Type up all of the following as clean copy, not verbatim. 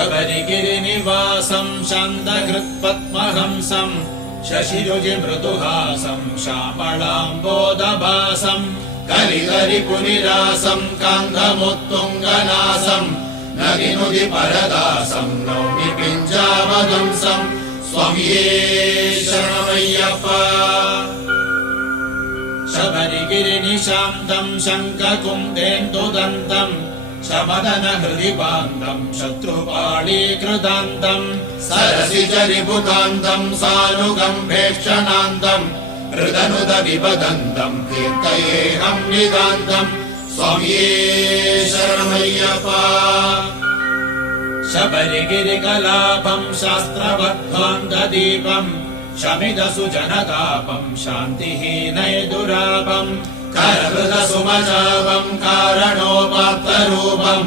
शबरिगिरिनिवासं शान्तहृत्पद्महंसं शशिरुचि मृदुहासं श्यामलाम्बोदभासं कलिकरिपुनिरासं कान्धमुत्तुङ्गनासं नगिनुदि परदासं नौमि पिञ्जावदंसं स्वामिये शरणमय्यप्पा। शबरिगिरिनिशान्तं शङ्खकुन्देन्दुदन्तं शमदनहृदिपान्तं शत्रुपाणीकृतान्तं सरसिजरिपुकान्तं सानुगम्भेक्षणान्तं हृदनुदविपदन्तं कीर्तयेऽहं नितान्तं स्वामिये शरणमय्यप्पा। शबरिगिरिकलापं शास्त्रवद्ध्वान्तदीपं शमिदसुजनतापं शान्तिहीनैर्दुरापं करहृदसुमचापं कारणोपात्तरूपं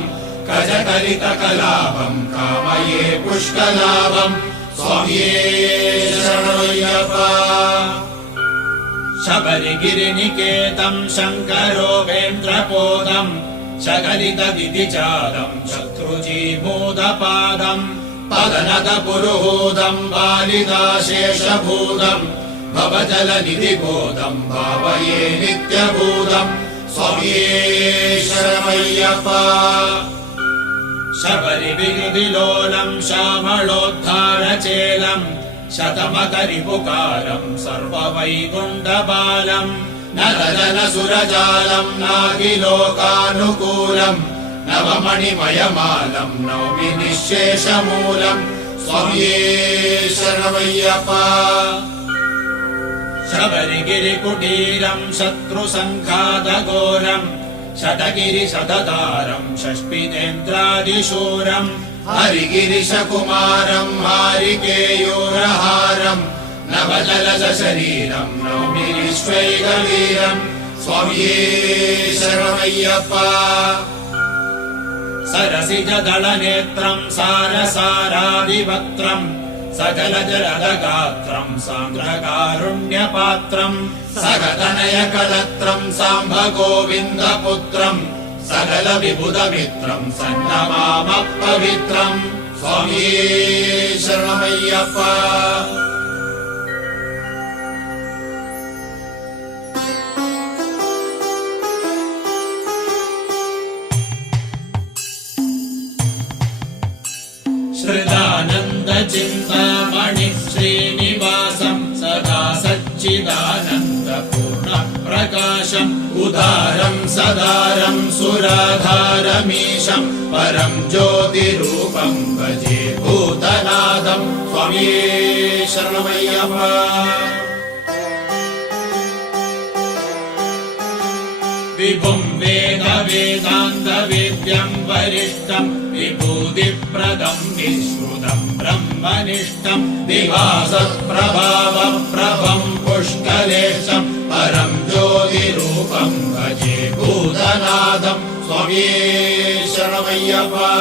कजकलितकलापं कामये पुष्कलापं स्वामिये शरणमय्यप्पा। शबरिगिरिनिकेतं शङ्करोपेन्द्रपोदं शकलितदितिचारं शत्रुजीमूदपादं पदनदपुरुहूतं बालिदाशेषभूतं भवजलनिधिबोधं भावये नित्यभूतं स्वामिये शरणमय्यप्पा। शबरिविहृदिलोलं श्यामलोद्धारचेलं शतमकरिपुकारं सर्ववैकुण्ठबालं नरजनसुरजालं नागिलोकानुकूलं नवमणिमयमालं नौमि निःशेषमूलं स्वामिये शरणमय्यप्पा। शबरिगिरिकुटीरं शत्रुसङ्घातघोरं शतगिरिशतधारं षष्ठिनेन्द्रादिशूरं हरिगिरिशकुमारं हारिकेयूरहारं नवजलजशरीरं नौमि विश्वैकवीरं स्वामिये शरणमय्यप्पा। सरसिजदलनेत्रं सारसारादिवक्त्रं सकलजलदगात्रं सान्द्रकारुण्यपात्रं सगतनयकलत्रं साम्बगोविन्दपुत्रं सकलविबुधमित्रं सन्नमामपवित्रं स्वामिये शरणमय्यप्पा। श्रीदानन्दचिन्तामणि श्रीनिवासं सदा सच्चिदानन्दपूर्णप्रकाशम् उदारं सदारं सुराधारमीशं परं ज्योतिरूपं भजे भूतनादं स्वामिये शरणमय्यप्पा। विभुं वेदान्तवेद्यं वरिष्ठं विभूतिप्रदं विश्रुतं ब्रह्मनिष्ठं दिवासप्रभावप्रभं पुष्कलेशं परं ज्योतिरूपं भजे भूतनादं स्वामिये शरणमय्यप्पा।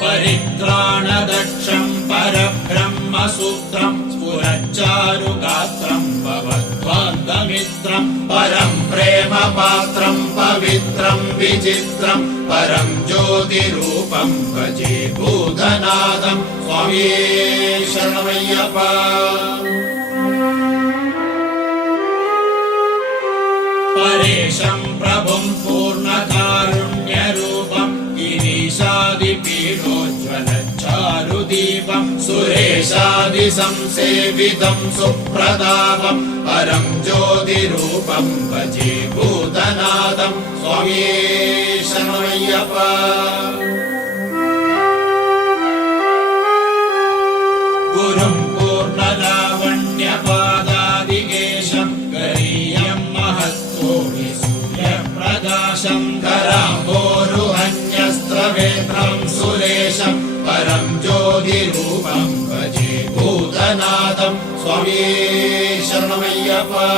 परित्राणदक्षं परब्रह्मसूत्रं स्फुरच्चारुगात्रं भवद्वान्तमित्रं परं प्रेमपात्रं पवित्रं विचित्रं परं ज्योतिरूपं भजे भूतनादं स्वामिये शरणमय्यप्पा। परेशं प्रभुं पूर्णकारुण्यरूपं गिरीशादिपीठोज्ज्वलच्चारुदीपं सुरेशादिसंसेवितं सुप्रतापं परं ज्योतिरूपं भजे भूतनादं स्वामिये शरणमय्यप्पा। गुरुं पूर्णलावण्यपादादिकेशं गरीयं महत्कोटि सूर्यप्रकाशं कराम्बोरुहन्यस्त्रवेत्रं सुरेशं परं ज्योतिरूपं भजे भूतनादं स्वामिये शरणमय्यप्पा।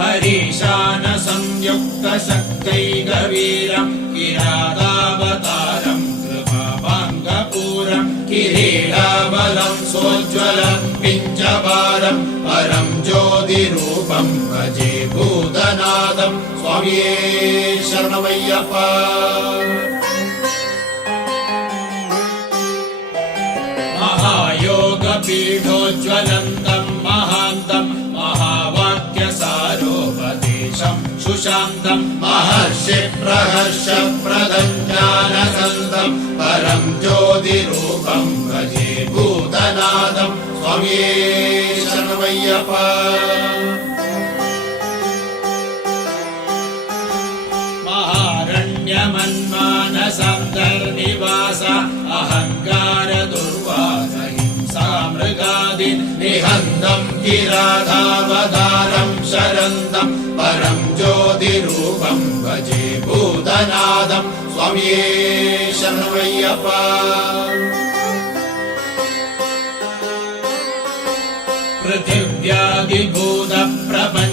हरीशानसंयुक्तशक्तैकवीरं किरातावतारं कृपापाङ्गपूरं किरीटाबलं सोज्ज्वलं पिञ्जपारं परं ज्योति ज्योतिरूपं भजे भूतनाथं स्वामिये शरणमय्यप्पा महायोगपीठोज्ज्वलन्तं महान्तं महावाक्यसारोपदेशं सुशान्तं महर्षिप्रहर्षप्रदं ज्ञानसन्तं परं ज्योतिरूपं भजे भूतनाथं स्वामिये शरणमय्यप्पा महारण्यमन्मानसन्तर्निवास अहङ्कारदुर्वास हिंसामृगादीन् निहन्तं किरातावतारं शरन्तं परं ज्योतिरूपं भजे भूतनाथं स्वामिये शरणमय्यप्पा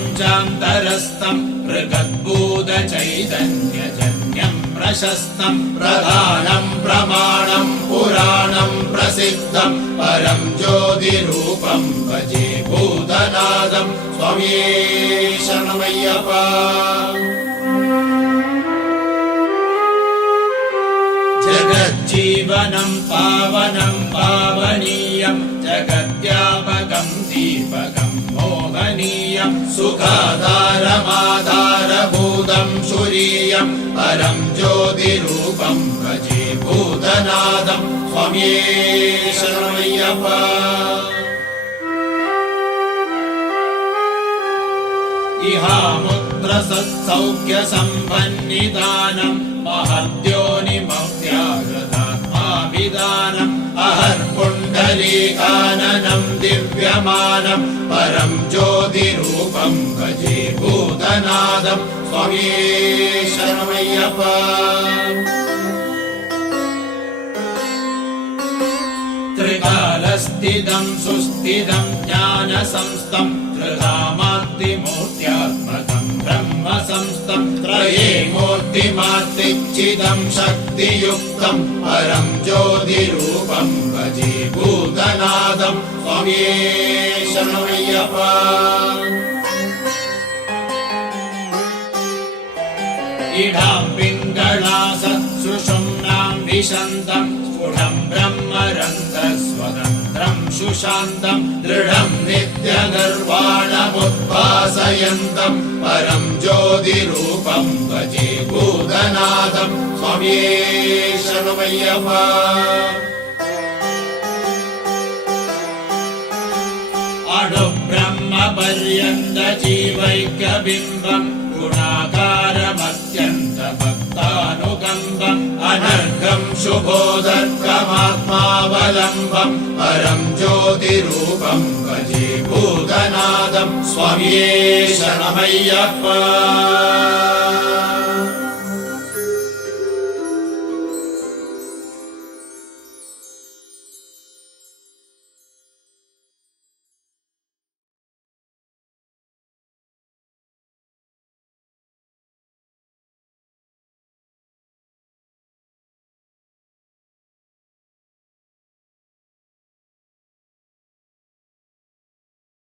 पृथिव्यादिभूतप्रपञ्चान्तरस्थं बृहद्भूतचैतन्यजन्यं प्रशस्तं प्रधानं प्रमाणं पुराणं प्रसिद्धं परं ज्योतिरूपं भजे भूतनाथं स्वामिये शरणमय्यप्पा जगज्जीवनं पावनं पावनीयं जगद्व्यापकं दीपकं मोहनीयं सुखाधारमाधारभूतं सुरीयं परं ज्योतिरूपं भजे भूतनाथं स्वामिये शरणमय्यप्पा इहामुत्रसत्सौख्यसम्पन्निदानं महद्योनिमव्याहृतात्माभिधानम् अहर्पुण्डरीकाननं दिव्यमानं परं ज्योतिरूपं भजे भूतनाथं स्वामिये शरणमय्यप्पा त्रिकालस्थितं सुस्थितं ज्ञानसंस्थं त्रिधामात्रिमूर्त्यात्मकं ब्रह्मसंस्थं त्रये मूर्तिमात्रिच्चिदं शक्तियुक्तं परं ज्योतिरूपं भजे भूतनाथं स्वामिये शरणमय्यप्पा इडां पिङ्गळासत्सुषुम्नां विशन्तं स्फुटं ब्रह्मरन्ध्रस्वतन्त्रं सुशान्तं दृढं नित्यगर्वाणमुद्भासयन्तं परं ज्योतिरूपं भजे भूतनाथं स्वामिये शरणमय्यप्पा अणुब्रह्मपर्यन्तजीवैक्यबिम्बं गुणाकारमत्यन्तभक्तानुकम्बम् अनर्घं शुभोदर्गमात्मावलम्बं परं ज्योतिरूपं भजे भूतनाथं स्वामिये शरणमय्यप्पा